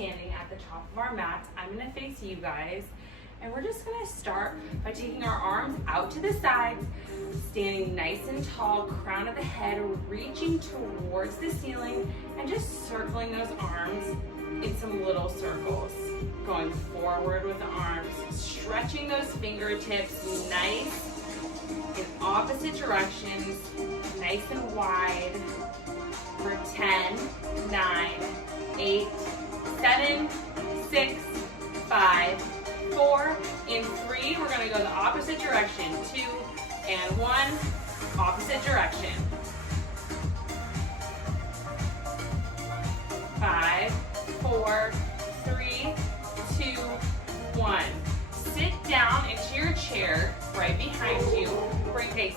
standing at the top of our mats. I'm gonna face you guys. And we're just gonna start by taking our arms out to the sides, standing nice and tall, crown of the head, reaching towards the ceiling, and just circling those arms in some little circles. Going forward with the arms, stretching those fingertips nice in opposite directions, nice and wide for 10, 9, 8, 7, 6, 5, 4, and 3. We're gonna go the opposite direction. 2 and 1, opposite direction. 5, 4, 3, 2, 1. Sit down into your chair right behind you.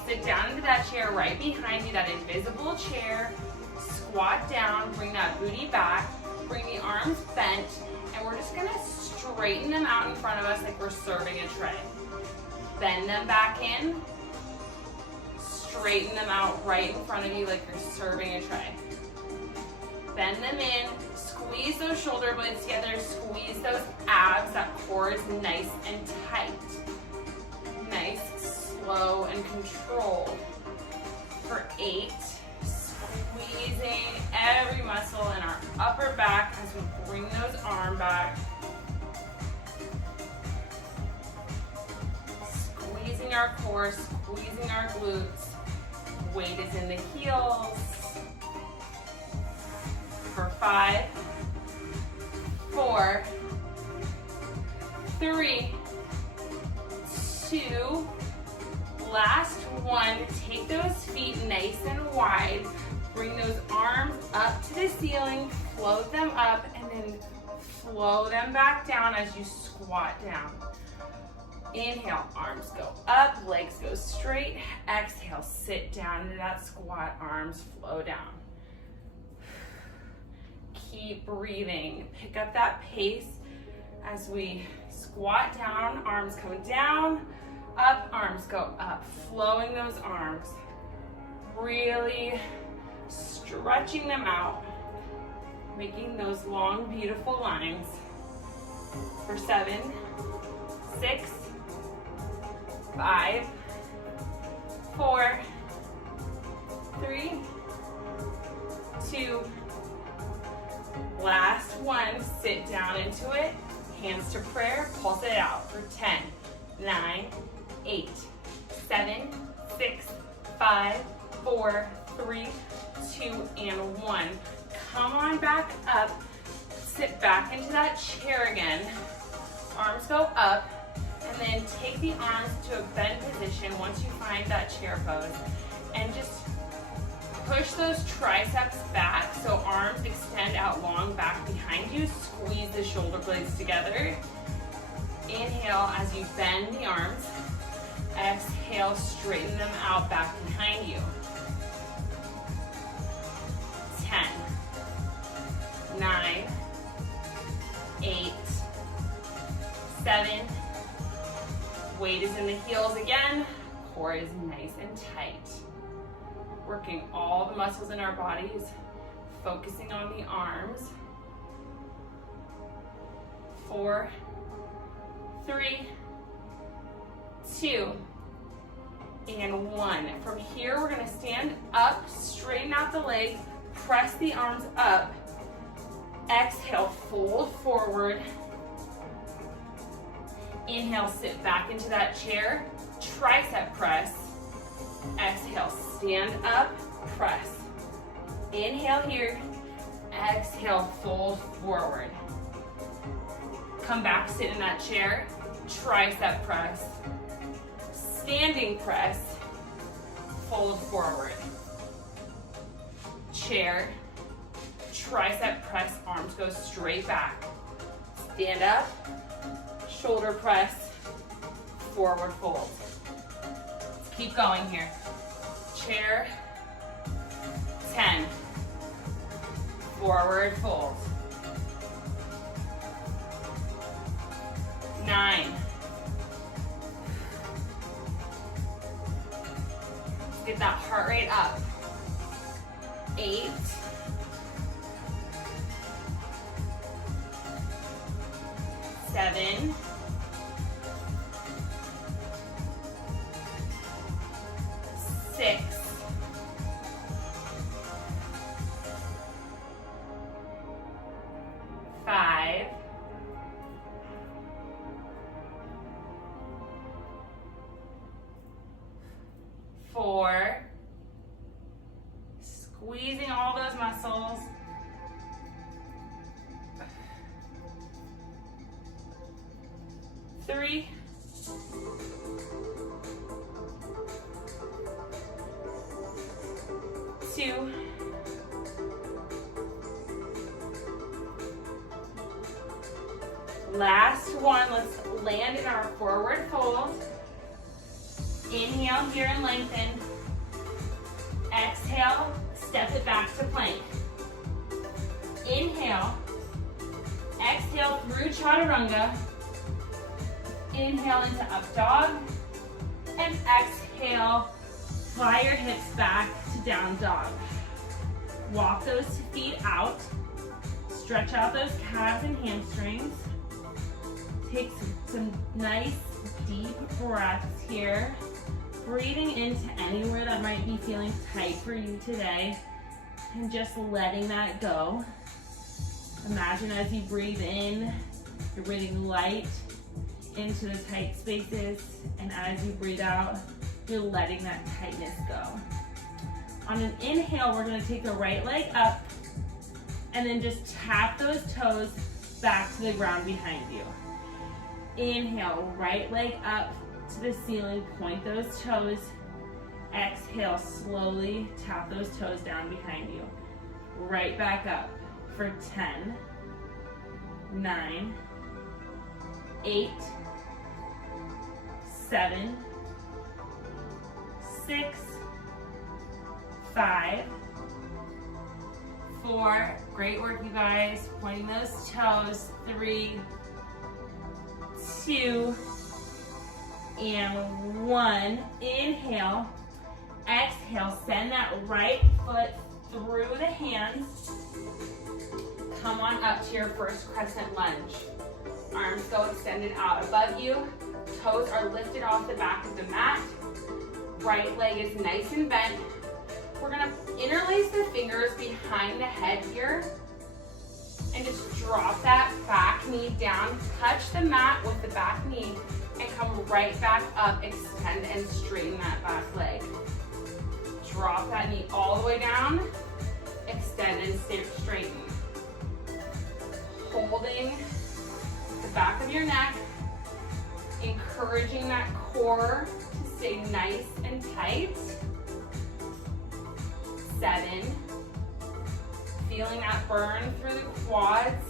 Sit down into that chair right behind you, that invisible chair. Squat down, bring that booty back, bring the arms bent, and we're just gonna straighten them out in front of us like we're serving a tray. Bend them back in, straighten them out right in front of you like you're serving a tray. Bend them in, squeeze those shoulder blades together, squeeze those abs, that core is nice and tight. Nice, slow, and controlled. For 8, squeezing every muscle in our upper back as we bring those arms back. Squeezing our core, squeezing our glutes. Weight is in the heels. For 5, 4, 3, 2, last one. Take those feet nice and wide. Bring those arms up to the ceiling, float them up, and then flow them back down as you squat down. Inhale, arms go up, legs go straight. Exhale, sit down into that squat, arms flow down. Keep breathing. Pick up that pace as we squat down, arms come down, up, arms go up, flowing those arms. Really stretching them out, making those long, beautiful lines. For 7, 6, 5, 4, 3, 2, last one. Sit down into it, hands to prayer, pulse it out for 10, 9, 8, 7, 6, 5, 4, 3, 2, and 1. Come on back up, sit back into that chair again. Arms go up, and then take the arms to a bend position once you find that chair pose. And just push those triceps back so arms extend out long back behind you. Squeeze the shoulder blades together. Inhale as you bend the arms. Exhale, straighten them out back behind you. 10, 9, 8, 7, weight is in the heels again, core is nice and tight. Working all the muscles in our bodies, focusing on the arms. 4, 3, 2, and 1. From here, we're gonna stand up, straighten out the legs, press the arms up. Exhale, fold forward. Inhale, sit back into that chair, tricep press. Exhale, stand up, press. Inhale here, exhale, fold forward. Come back, sit in that chair, tricep press. Standing press, fold forward. Chair, tricep press, arms go straight back. Stand up, shoulder press, forward fold. Let's keep going here. Chair, 10, forward fold. 9, get that heart rate up. 8, 7, 6, 5, 4, squeezing all those muscles, 3, 2, 'Last one, let's land in our forward fold. Inhale here and lengthen. Exhale, step it back to plank. Inhale, exhale through chaturanga. Inhale into up dog, and exhale, fly your hips back to down dog. Walk those feet out, stretch out those calves and hamstrings. Take some nice deep breaths here, breathing into anywhere that might be feeling tight for you today, and just letting that go. Imagine as you breathe in, you're breathing light into the tight spaces, and as you breathe out, you're letting that tightness go. On an inhale, we're gonna take the right leg up, and then just tap those toes back to the ground behind you. Inhale, right leg up to the ceiling, point those toes. Exhale, slowly tap those toes down behind you. Right back up for 10, 9, 8, 7, 6, 5, 4, great work you guys, pointing those toes, 3, 2, and 1. Inhale, exhale, send that right foot through the hands. Come on up to your first crescent lunge. Arms go extended out above you. Toes are lifted off the back of the mat. Right leg is nice and bent. We're gonna interlace the fingers behind the head here and just drop that back knee down. Touch the mat with the back knee and come right back up. Extend and straighten that back leg. Drop that knee all the way down. Extend and straighten. Holding the back of your neck, encouraging that core to stay nice and tight. 7, feeling that burn through the quads,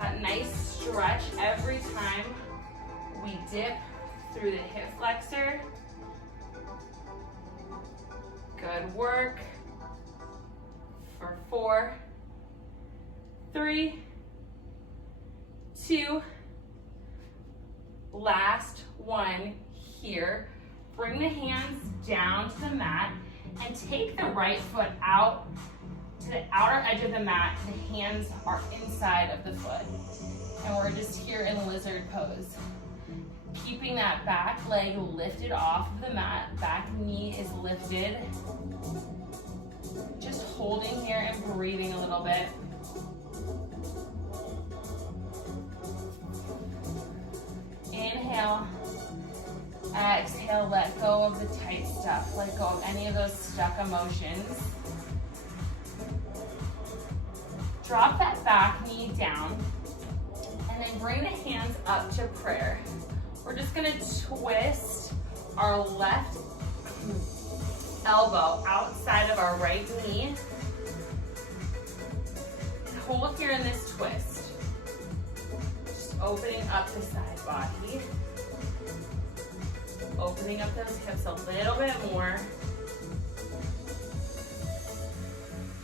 that nice stretch every time we dip through the hip flexor. Good work. For 4, 3, 2, last one here. Bring the hands down to the mat and take the right foot out to the outer edge of the mat. The hands are inside of the foot. And we're just here in lizard pose. Keeping that back leg lifted off of the mat, back knee is lifted. Just holding here and breathing a little bit. Inhale, exhale, let go of the tight stuff. Let go of any of those stuck emotions. Drop that back knee down and then bring the hands up to prayer. We're just gonna twist our left elbow outside of our right knee. Hold here in this twist. Just opening up the side body. Opening up those hips a little bit more.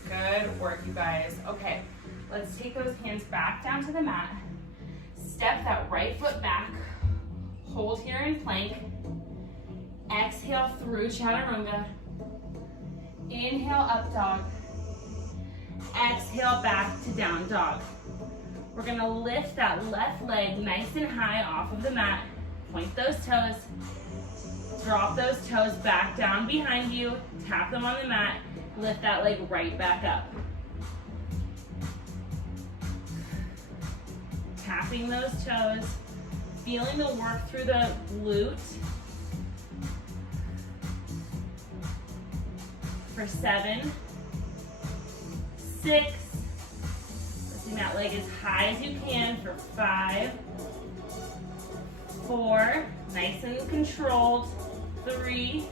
Good work, you guys. Okay, let's take those hands back down to the mat. Step that right foot back. Hold here in plank. Exhale through chaturanga. Inhale, up dog. Exhale, back to down dog. We're gonna lift that left leg nice and high off of the mat. Point those toes. Drop those toes back down behind you. Tap them on the mat. Lift that leg right back up. Tapping those toes. Feeling the work through the glute. For 7, 6, lifting that leg as high as you can for 5, 4, nice and controlled, 3,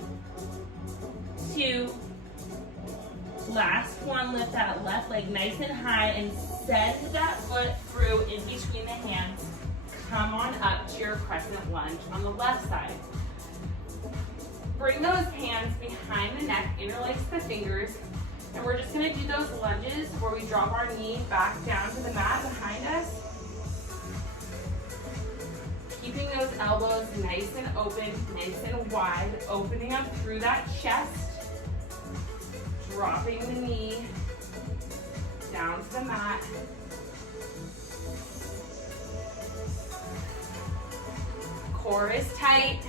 2, last one, lift that left leg nice and high and send that foot through in between the hands. Come on up to your crescent lunge on the left side. Bring those hands behind the neck, interlace the fingers, and we're just gonna do those lunges where we drop our knee back down to the mat behind us. Keeping those elbows nice and open, nice and wide, opening up through that chest. Dropping the knee down to the mat. Core is tight.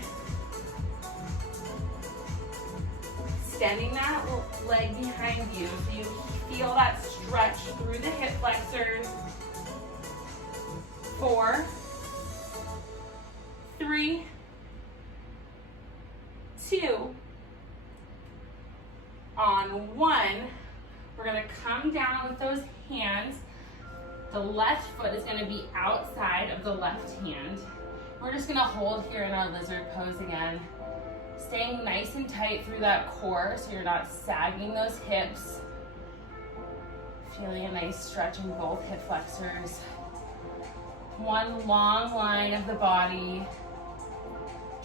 Extending that leg behind you so you feel that stretch through the hip flexors. 4, 3, 2, on 1, we're gonna come down with those hands. The left foot is gonna be outside of the left hand. We're just gonna hold here in our lizard pose again. Staying nice and tight through that core so you're not sagging those hips. Feeling a nice stretch in both hip flexors. One long line of the body.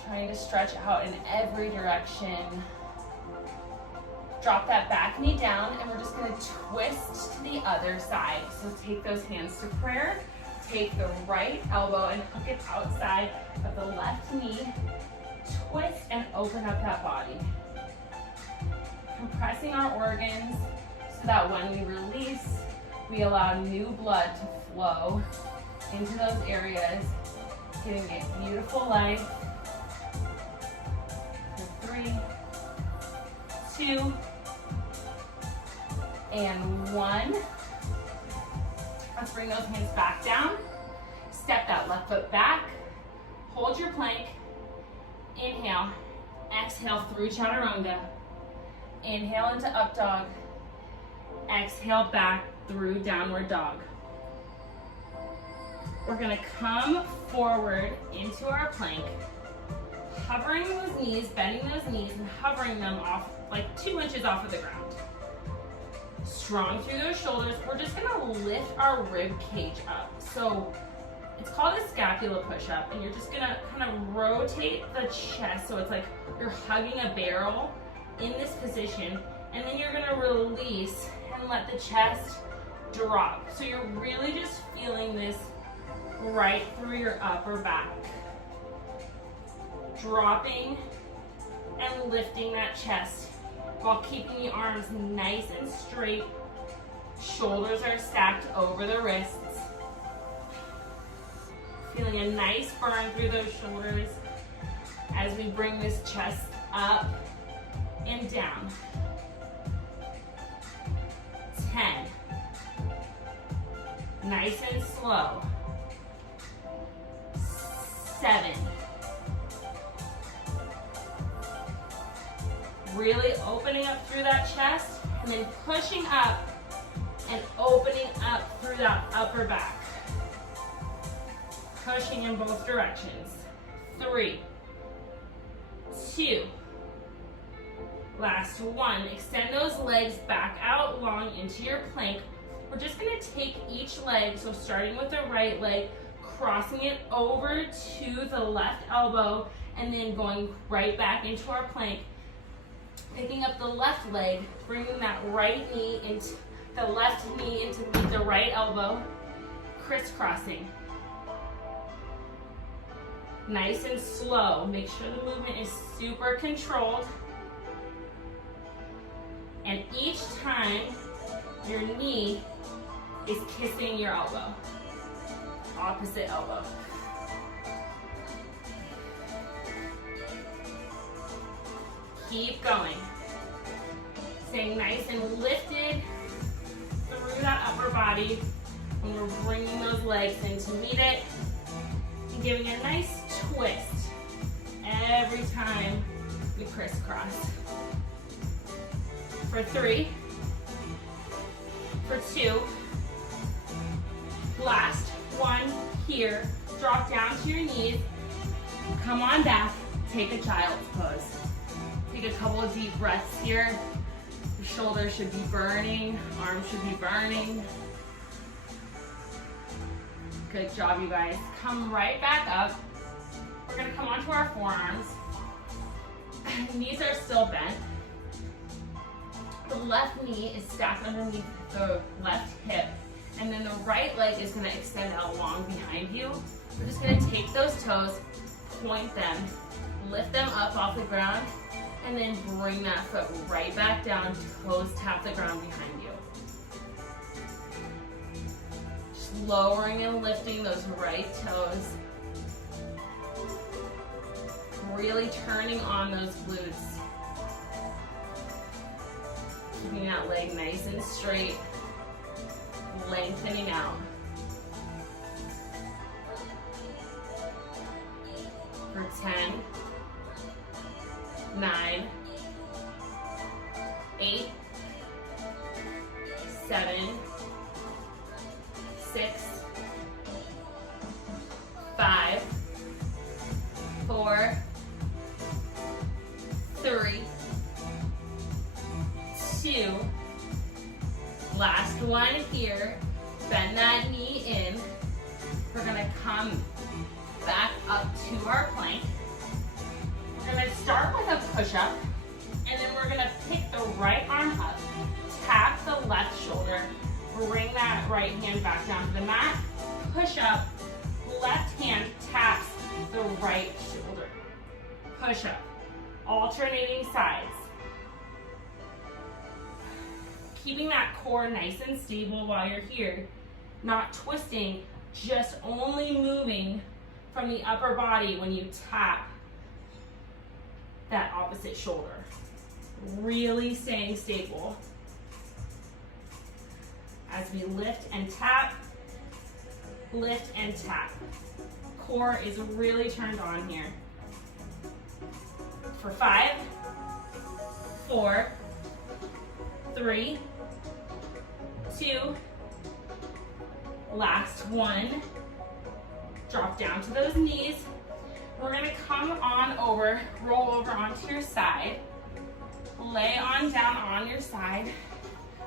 Trying to stretch out in every direction. Drop that back knee down and we're just gonna twist to the other side. So take those hands to prayer. Take the right elbow and hook it outside of the left knee. Twist and open up that body. Compressing our organs so that when we release, we allow new blood to flow into those areas, giving it beautiful life. For 3, 2, and 1. Let's bring those hands back down. Step that left foot back. Hold your plank. Inhale, exhale through chaturanga. Inhale into up dog. Exhale back through downward dog. We're gonna come forward into our plank, hovering those knees, bending those knees and hovering them off like 2 inches off of the ground. Strong through those shoulders. We're just gonna lift our rib cage up. So it's called a scapula push-up, and you're just gonna kind of rotate the chest so it's like you're hugging a barrel in this position, and then you're gonna release and let the chest drop. So you're really just feeling this right through your upper back. Dropping and lifting that chest while keeping the arms nice and straight. Shoulders are stacked over the wrists. Feeling a nice burn through those shoulders as we bring this chest up and down. 10. Nice and slow. 7. Really opening up through that chest and then pushing up and opening up through that upper back. Pushing in both directions. 3, 2, last 1. Extend those legs back out long into your plank. We're just gonna take each leg, so starting with the right leg, crossing it over to the left elbow, and then going right back into our plank. Picking up the left leg, bringing that right knee into the left knee into the right elbow, crisscrossing. Nice and slow. Make sure the movement is super controlled. And each time your knee is kissing your elbow. opposite elbow. Keep going. Staying nice and lifted through that upper body. And we're bringing those legs in to meet it. And giving a nice twist every time we crisscross. For 3, for 2, last 1 here. Drop down to your knees, come on back, take a child's pose. Take a couple of deep breaths here. Your shoulders should be burning, arms should be burning. Good job, you guys. Come right back up. We're gonna come onto our forearms. Knees are still bent. The left knee is stacked underneath the left hip, and then the right leg is gonna extend out long behind you. We're just gonna take those toes, point them, lift them up off the ground, and then bring that foot right back down, toes tap the ground behind you. Just lowering and lifting those right toes. Really turning on those glutes. Keeping that leg nice and straight, lengthening out. For 10, 9, 8, 7, 6, 5, 4, 3, 2, last one here. Bend that knee in. We're gonna come back up to our plank. We're gonna start with a push-up, and then we're gonna pick the right arm up, tap the left shoulder, bring that right hand back down to the mat, push up, left hand taps the right shoulder. Push up, alternating sides. Keeping that core nice and stable while you're here, not twisting, just only moving from the upper body when you tap that opposite shoulder. Really staying stable. As we lift and tap, lift and tap. Core is really turned on here. For 5, 4, 3, 2, last one. Drop down to those knees. We're gonna come on over, roll over onto your side. Lay on down on your side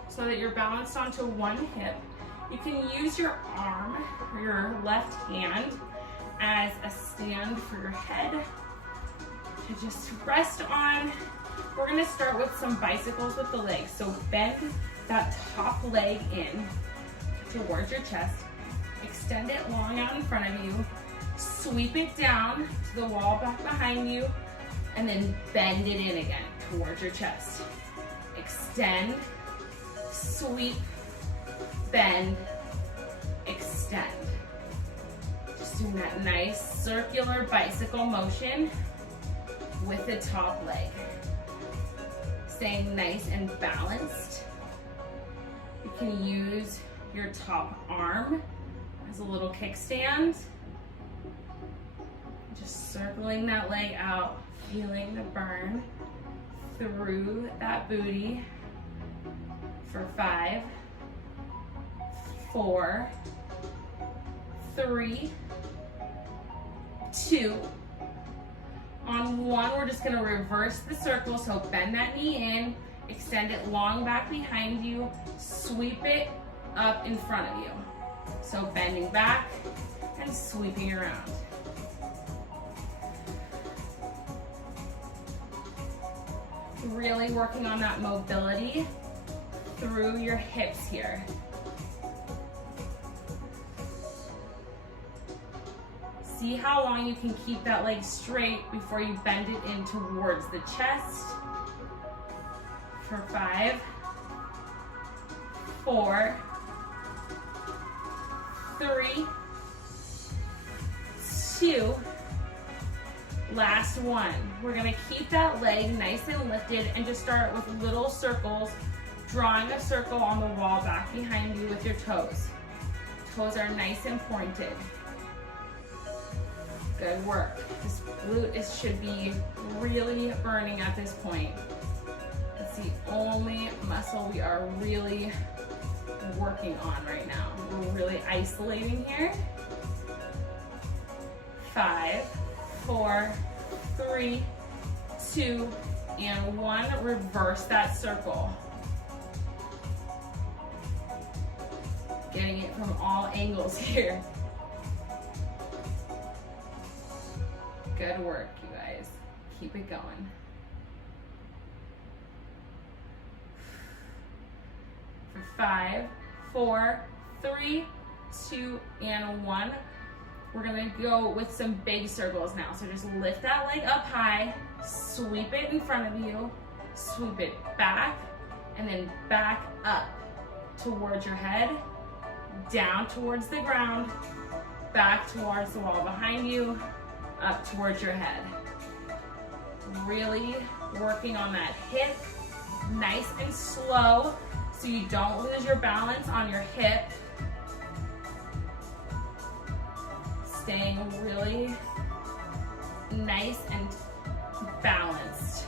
so that you're balanced onto one hip. You can use your arm, or your left hand, as a stand for your head to just rest on. We're gonna start with some bicycles with the legs. So bend that top leg in towards your chest. Extend it long out in front of you. Sweep it down to the wall back behind you, and then bend it in again towards your chest. Extend, sweep, bend, extend. Just doing that nice circular bicycle motion with the top leg. Staying nice and balanced. You can use your top arm as a little kickstand. Just circling that leg out, feeling the burn through that booty. For 5, 4, 3, 2. On 1, we're just gonna reverse the circle. So bend that knee in, extend it long back behind you, sweep it up in front of you. So bending back and sweeping around. Really working on that mobility through your hips here. See how long you can keep that leg straight before you bend it in towards the chest. For 5, 4, 3, 2, last 1. We're gonna keep that leg nice and lifted and just start with little circles, drawing a circle on the wall back behind you with your toes. Toes are nice and pointed. Good work. This glute should be really burning at this point. It's the only muscle we are really working on right now. We're really isolating here. 5, 4, 3, 2, and 1. Reverse that circle. Getting it from all angles here. Good work, you guys. Keep it going. For 5, 4, 3, 2, and 1. We're gonna go with some big circles now. So just lift that leg up high, sweep it in front of you, sweep it back, and then back up towards your head, down towards the ground, back towards the wall behind you, up towards your head. Really working on that hip, nice and slow, so you don't lose your balance on your hip. Staying really nice and balanced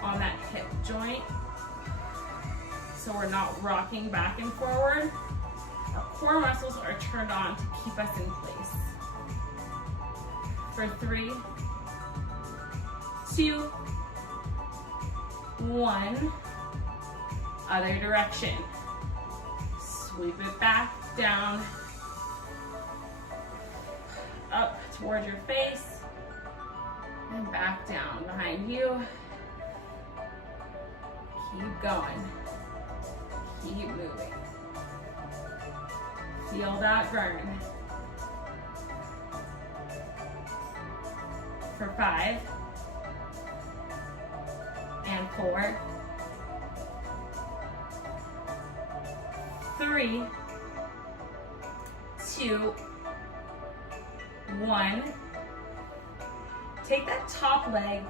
on that hip joint, so we're not rocking back and forward. Our core muscles are turned on to keep us in place. For 3, 2, 1. Other direction. Sweep it back, down, up towards your face, and back down behind you. Keep going. Keep moving. Feel that burn. For 5, and 4, 3, 2, 1. Take that top leg,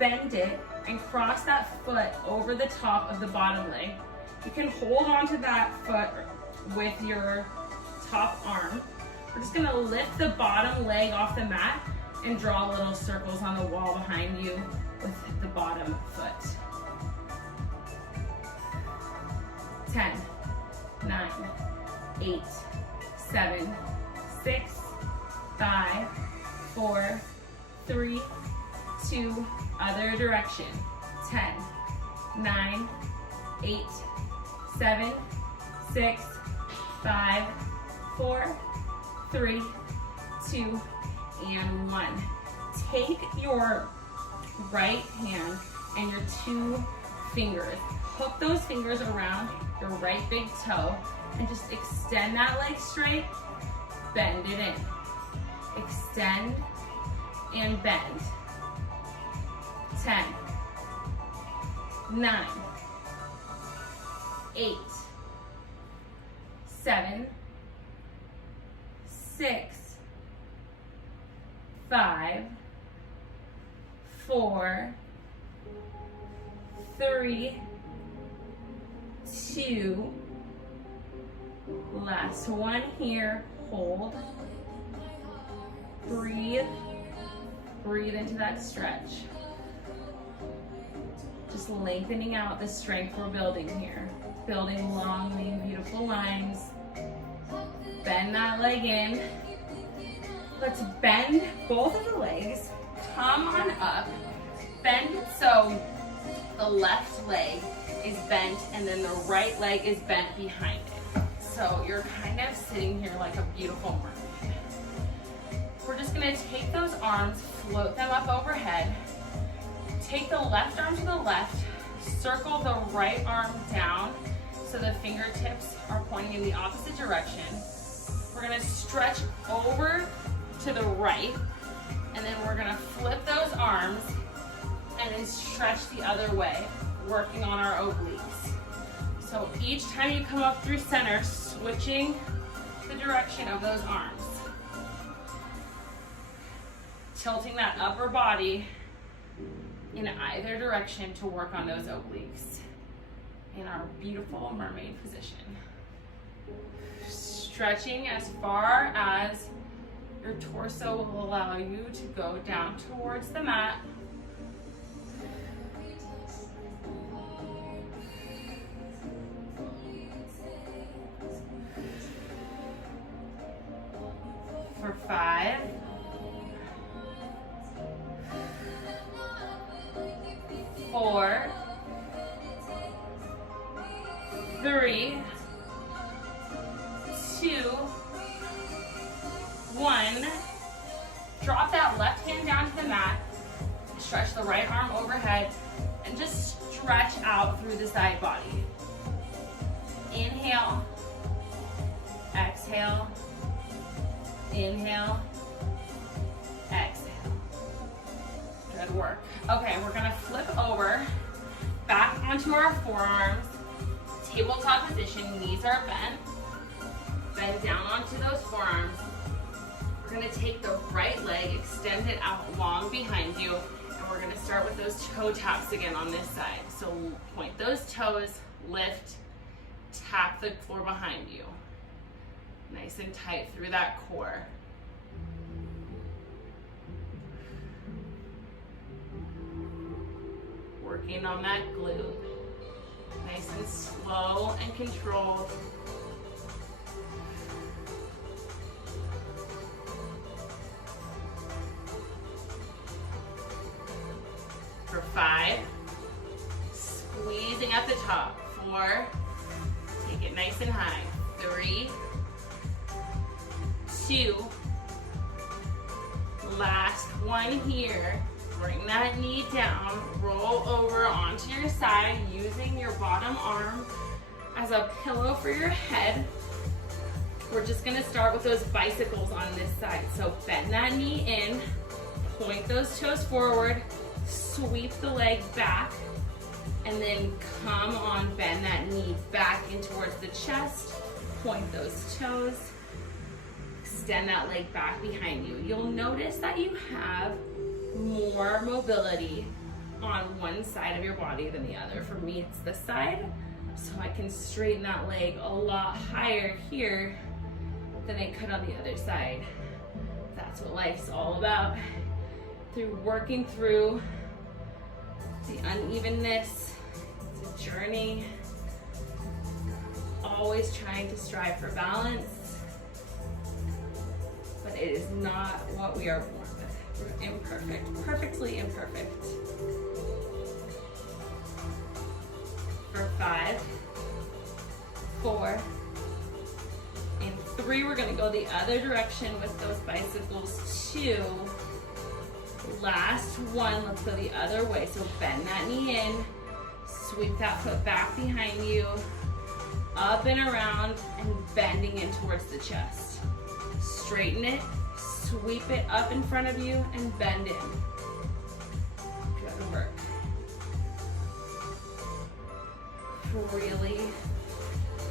bend it, and cross that foot over the top of the bottom leg. You can hold onto that foot with your top arm. We're just gonna lift the bottom leg off the mat and draw little circles on the wall behind you with the bottom foot. 10, 9, 8, 7, 6, 5, 4, 3, 2, other direction. 10, 9, 8, 7, 6, 5, 4, 3, 2, and 1. Take your right hand and your 2 fingers. Hook those fingers around your right big toe and just extend that leg straight, bend it in. Extend and bend. 10, 9, 8, 7, 6, 5, 4, 3, 2, last one here, hold, breathe, breathe into that stretch. Just lengthening out the strength we're building here. Building long, lean, beautiful lines. Bend that leg in. Let's bend both of the legs. Come on up. Bend so the left leg is bent and then the right leg is bent behind it. So you're kind of sitting here like a beautiful mermaid. We're just gonna take those arms, float them up overhead. Take the left arm to the left, circle the right arm down so the fingertips are pointing in the opposite direction. We're gonna stretch over to the right, and then we're gonna flip those arms and then stretch the other way, working on our obliques. So each time you come up through center, switching the direction of those arms. tilting that upper body in either direction to work on those obliques in our beautiful mermaid position. Stretching as far as your torso will allow you to go down towards the mat. For 5, 4, 3, 2, 1. Drop that left hand down to the mat. Stretch the right arm overhead and just stretch out through the side body. Inhale, exhale, inhale, exhale. Good work. Okay, we're gonna flip over back onto our forearms. Tabletop position, knees are bent. Bend down onto those forearms. We're gonna take the right leg, extend it out long behind you, and we're gonna start with those toe taps again on this side. So point those toes, lift, tap the floor behind you. Nice and tight through that core. Working on that glute. Nice and slow and controlled. For 5, squeezing at the top. 4, take it nice and high. 3, 2, last one here. Bring that knee down, roll over onto your side using your bottom arm as a pillow for your head. We're just gonna start with those bicycles on this side. So bend that knee in, point those toes forward, sweep the leg back, and then come on, bend that knee back in towards the chest, point those toes, extend that leg back behind you. You'll notice that you have more mobility on one side of your body than the other. For me, it's this side, so I can straighten that leg a lot higher here than I could on the other side. That's what life's all about. Through working through the unevenness, it's a journey. Always trying to strive for balance, but it is not what we are born with. We're imperfect, perfectly imperfect. For 5, 4, and 3, we're gonna go the other direction with those bicycles. 2, last one, let's go the other way. So bend that knee in, sweep that foot back behind you, up and around, and bending in towards the chest. Straighten it, sweep it up in front of you, and bend in. Good work. Really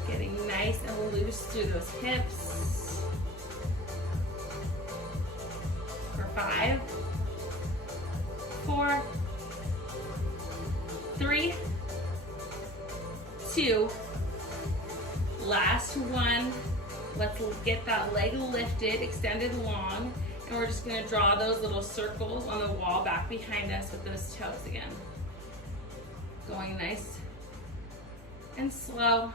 getting nice and loose through those hips. For 5, 4, 3, 2, last one. Let's get that leg lifted, extended long, and we're just gonna draw those little circles on the wall back behind us with those toes again. Going nice and slow.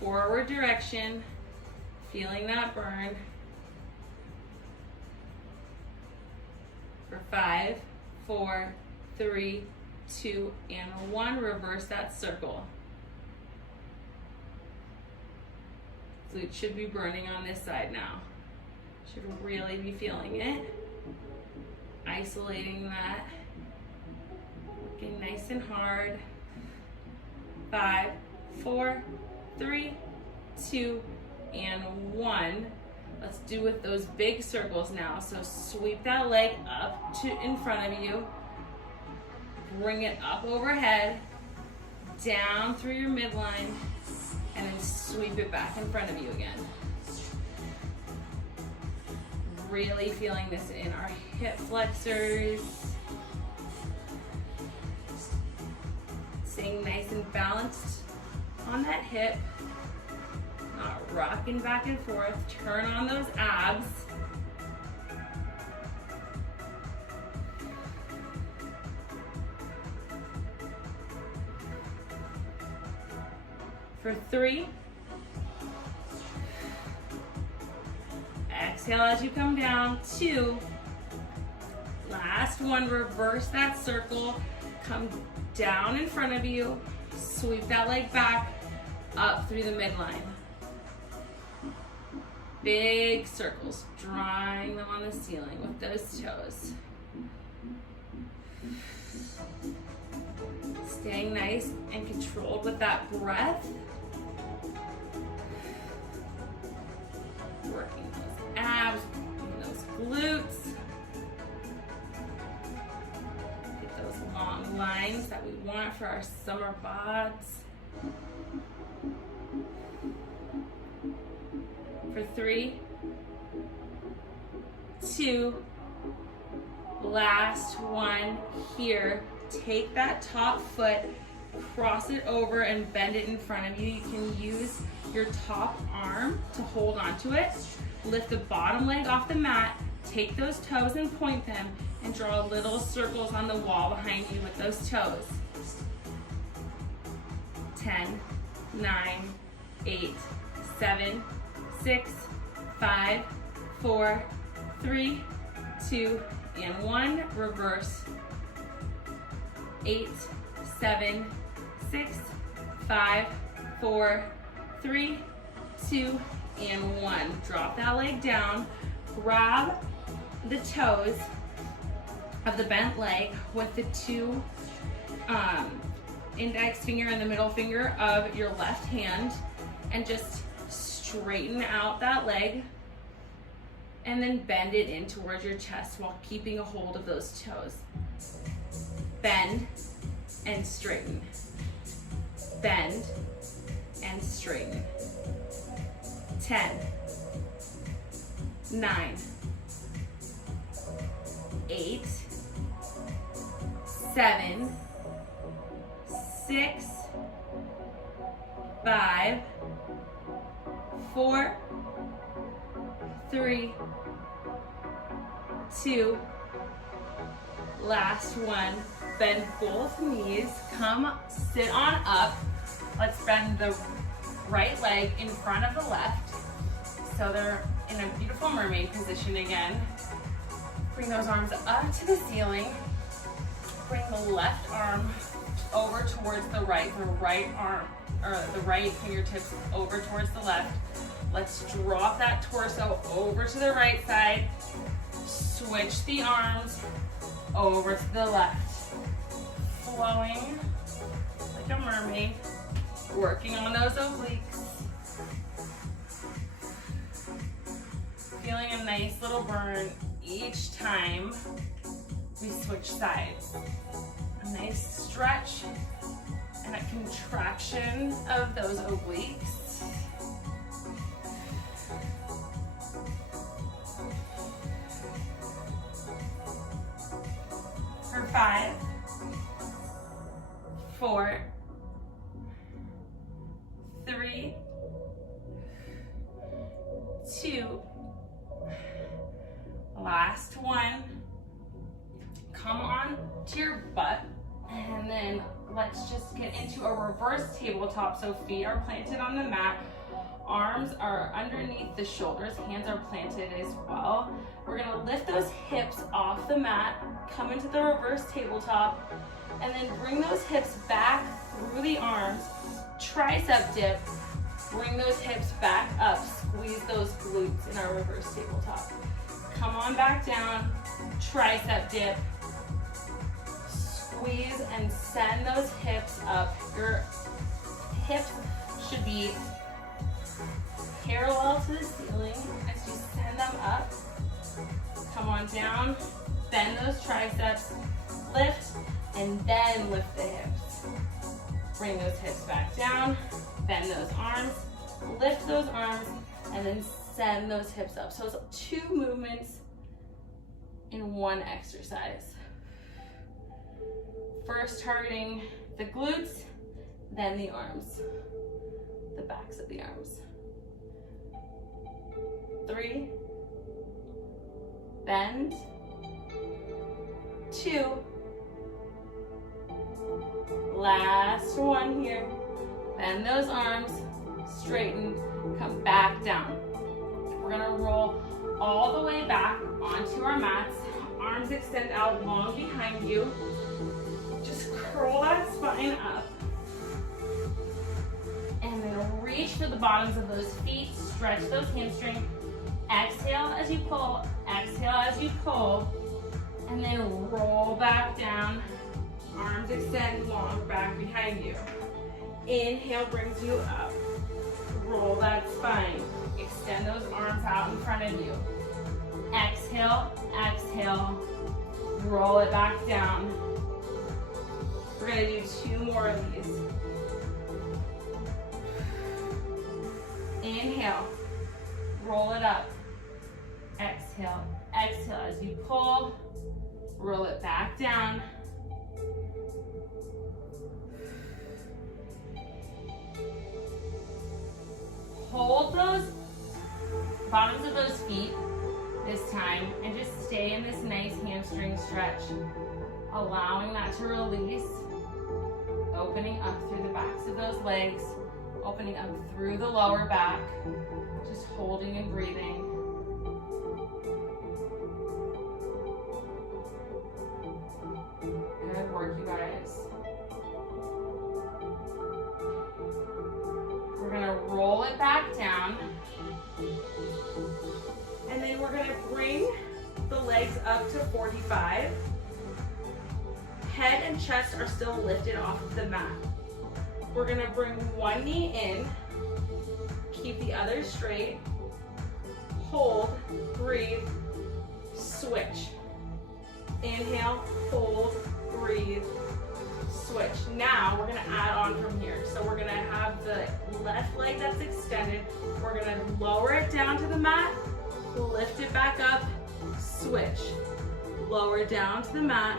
Forward direction, feeling that burn. For 5, 4, 3, 2, and 1, reverse that circle. Glute should be burning on this side now. Should really be feeling it. Isolating that. Working nice and hard. 5, 4, 3, 2, and 1. Let's do with those big circles now. So sweep that leg up to in front of you. Bring it up overhead, down through your midline, and then sweep it back in front of you again. Really feeling this in our hip flexors. Staying nice and balanced on that hip. Not rocking back and forth. Turn on those abs. For 3. Exhale as you come down. 2. Last one, reverse that circle. Come down in front of you. Sweep that leg back, up through the midline. Big circles, drawing them on the ceiling with those toes. Staying nice and controlled with that breath. Working those abs, those glutes. Get those long lines that we want for our summer bods. For 3, 2, last one here. Take that top foot, cross it over and bend it in front of you. You can use your top arm to hold onto it. Lift the bottom leg off the mat, take those toes and point them, and draw little circles on the wall behind you with those toes. 10, 9, 8, 7, 6, 5, 4, 3, 2, and 1. Reverse. 8, 7, 6, 5, 4, 3, 2, and 1. Drop that leg down. Grab the toes of the bent leg with the 2 index finger and the middle finger of your left hand, and just straighten out that leg and then bend it in towards your chest while keeping a hold of those toes. Bend and straighten. Bend and straighten. 10, 9, 8, 7, 6, 5, 4, 3, 2, last one. Bend both knees, come sit on up. Let's bend the right leg in front of the left. So they're in a beautiful mermaid position again. Bring those arms up to the ceiling. Bring the left arm over towards the right arm, or the right fingertips over towards the left. Let's drop that torso over to the right side. Switch the arms over to the left. Flowing like a mermaid, working on those obliques. Feeling a nice little burn each time we switch sides. A nice stretch and a contraction of those obliques. For 5, 4, 3, 2, last one. Come on to your butt, and then let's just get into a reverse tabletop. So feet are planted on the mat, arms are underneath the shoulders, hands are planted as well. We're gonna lift those hips off the mat, come into the reverse tabletop, and then bring those hips back through the arms, tricep dip, bring those hips back up, squeeze those glutes in our reverse tabletop. Come on back down, tricep dip, squeeze and send those hips up. Your hips should be parallel to the ceiling as you send them up. Come on down, bend those triceps, lift, and then lift the hips. Bring those hips back down, bend those arms, lift those arms, and then send those hips up. So it's 2 movements in one exercise. First targeting the glutes, then the arms, the backs of the arms. 3, bend, 2, last one here. Bend those arms, straighten, come back down. We're gonna roll all the way back onto our mats. Arms extend out long behind you. Just curl that spine up. And then reach for the bottoms of those feet, stretch those hamstrings. Exhale as you pull, exhale as you pull, and then roll back down. Arms extend long back behind you. Inhale brings you up. Roll that spine. Extend those arms out in front of you. Exhale, exhale. Roll it back down. We're gonna do 2 more of these. Inhale, roll it up. Exhale, exhale as you pull. Roll it back down. Hold those bottoms of those feet this time and just stay in this nice hamstring stretch, allowing that to release, opening up through the backs of those legs, opening up through the lower back, just holding and breathing. Good work, you guys. We're gonna roll it back down. And then we're gonna bring the legs up to 45. Head and chest are still lifted off of the mat. We're gonna bring one knee in, keep the other straight, hold, breathe, switch. Inhale, hold, breathe, switch. Now we're gonna add on from here. So we're gonna have the left leg that's extended. We're gonna lower it down to the mat, lift it back up, switch. Lower it down to the mat,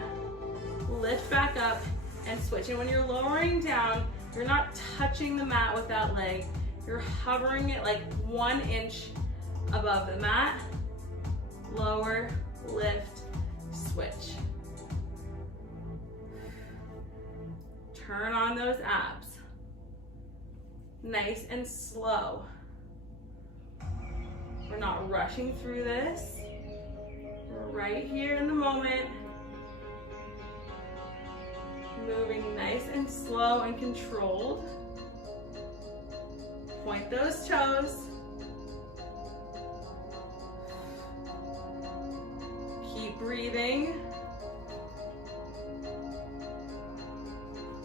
lift back up, and switch. And when you're lowering down, you're not touching the mat with that leg. You're hovering it like 1 inch above the mat. Lower, lift, switch. Turn on those abs. Nice and slow. We're not rushing through this. We're right here in the moment. Moving nice and slow and controlled. Point those toes. Keep breathing.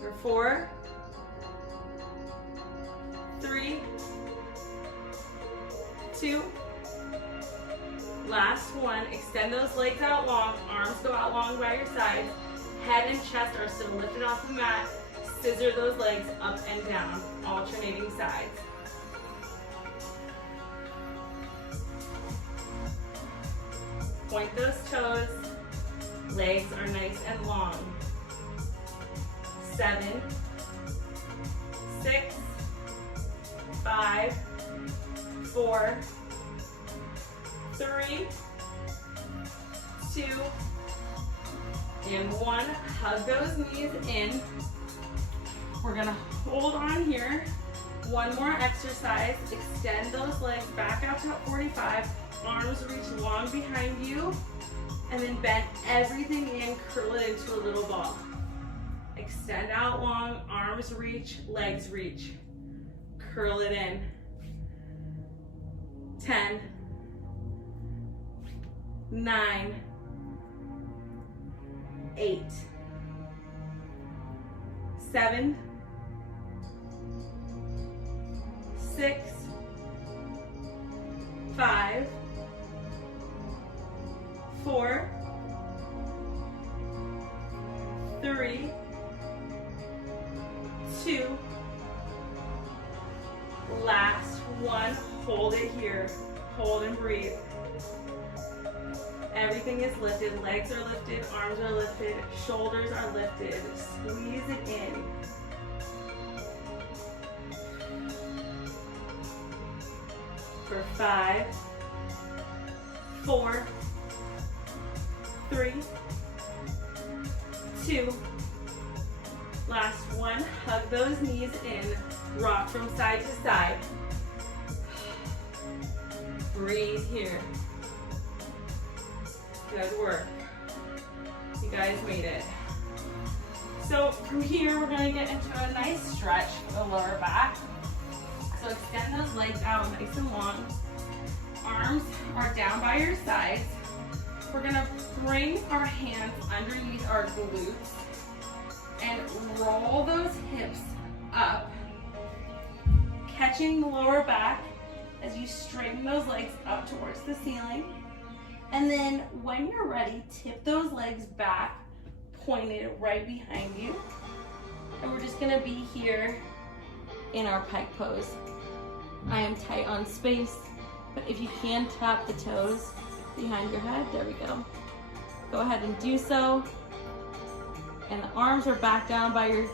For 4, 3, 2, last one. Extend those legs out long, arms go out long by your side. Head and chest are still lifted off the mat. Scissor those legs up and down, alternating sides. Point those toes. Legs are nice and long. 7, 6, 5, 4, 3, 2, and 1. Hug those knees in. We're gonna hold on here. One more exercise. Extend those legs back out to 45. Arms reach long behind you. And then bend everything in, curl it into a little ball. Extend out long, arms reach, legs reach. Curl it in. 10, 9, 8, 7, 6, 5, 4, 3, 2, last one. Hold it here. Hold and breathe. Everything is lifted. Legs are lifted, arms are lifted, shoulders are lifted. Squeeze it in. For 5, 4, 3, 2, last one. Hug those knees in. Rock from side to side. Breathe here. Good work. You guys made it. So from here, we're gonna get into a nice stretch for the lower back. So extend those legs out nice and long. Arms are down by your sides. We're gonna bring our hands underneath our glutes and roll those hips up, catching the lower back as you straighten those legs up towards the ceiling. And then when you're ready, tip those legs back, pointed right behind you. And we're just gonna be here in our pike pose. I am tight on space, but if you can tap the toes behind your head, there we go. Go ahead and do so. And the arms are back down by your,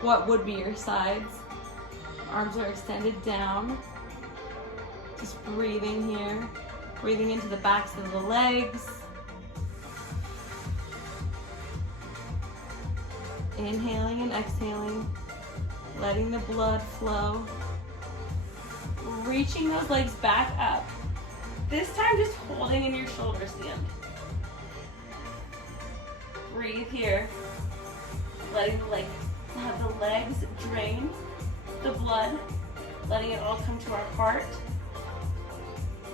what would be your sides. Arms are extended down. Just breathing here. Breathing into the backs of the legs. Inhaling and exhaling. Letting the blood flow. Reaching those legs back up. This time just holding in your shoulder stand. Breathe here. Letting have the legs drain the blood. Letting it all come to our heart.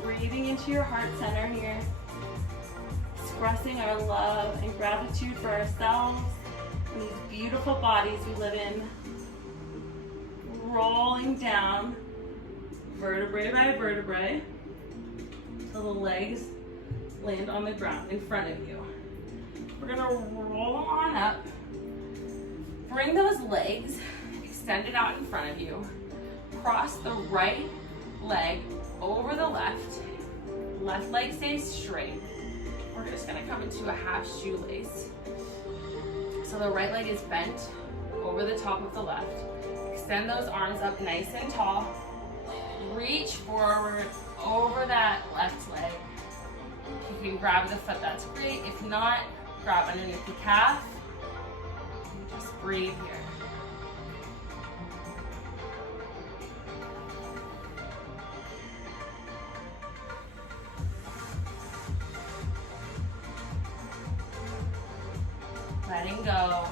Breathing into your heart center here. Expressing our love and gratitude for ourselves and these beautiful bodies we live in. Rolling down vertebrae by vertebrae till the legs land on the ground in front of you. We're gonna roll on up. Bring those legs extended out in front of you. Cross the right leg over the left. Left leg stays straight. We're just gonna come into a half shoelace. So the right leg is bent over the top of the left. Extend those arms up nice and tall. Reach forward over that left leg. If you can grab the foot, that's great. If not, grab underneath the calf. Just breathe here. Letting go.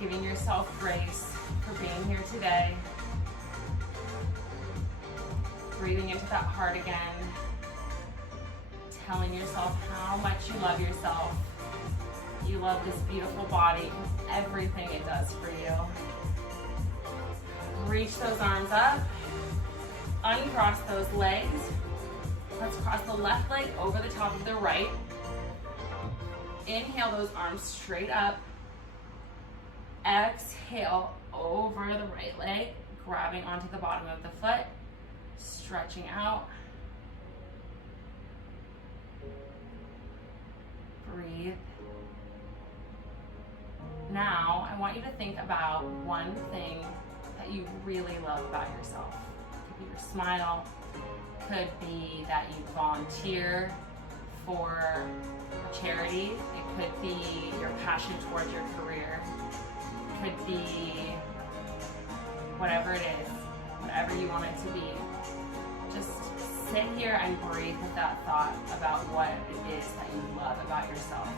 Giving yourself grace for being here today. Breathing into that heart again. Telling yourself how much you love yourself. You love this beautiful body, everything it does for you. Reach those arms up. Uncross those legs. Let's cross the left leg over the top of the right. Inhale those arms straight up. Exhale over the right leg, grabbing onto the bottom of the foot, stretching out. Breathe. Now, I want you to think about one thing that you really love about yourself. It could be your smile, could be that you volunteer for a charity, it could be your passion towards your career, it could be whatever it is, whatever you want it to be. Just sit here and breathe with that thought about what it is that you love about yourself.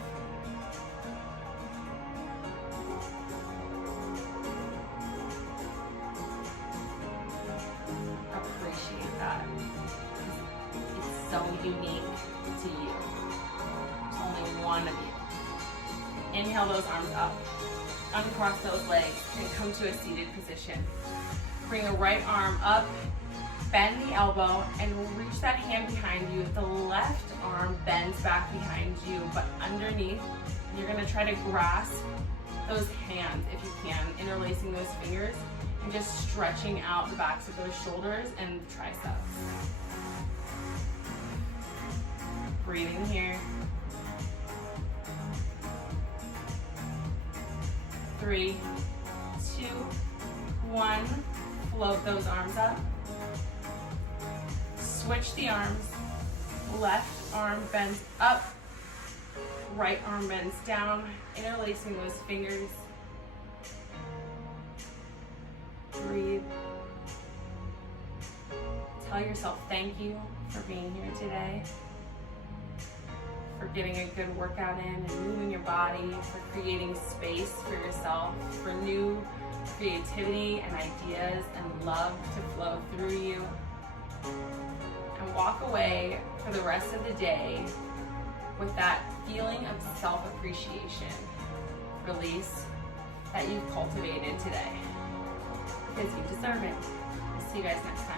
Appreciate that. It's so unique to you. There's only one of you. Inhale those arms up. Uncross those legs and come to a seated position. Bring the right arm up, bend the elbow, and reach that hand behind you. The left arm bends back behind you, but underneath, you're gonna try to grasp those hands if you can, interlacing those fingers and just stretching out the backs of those shoulders and the triceps. breathing here. 3, 2, 1. Float those arms up. Switch the arms. Left arm bends up. Right arm bends down. Interlacing those fingers. Breathe. Tell yourself thank you for being here today, for getting a good workout in and moving your body, for creating space for yourself, for new creativity and ideas and love to flow through you. And walk away for the rest of the day with that feeling of self-appreciation, release that you've cultivated today. Because you deserve it. I'll see you guys next time.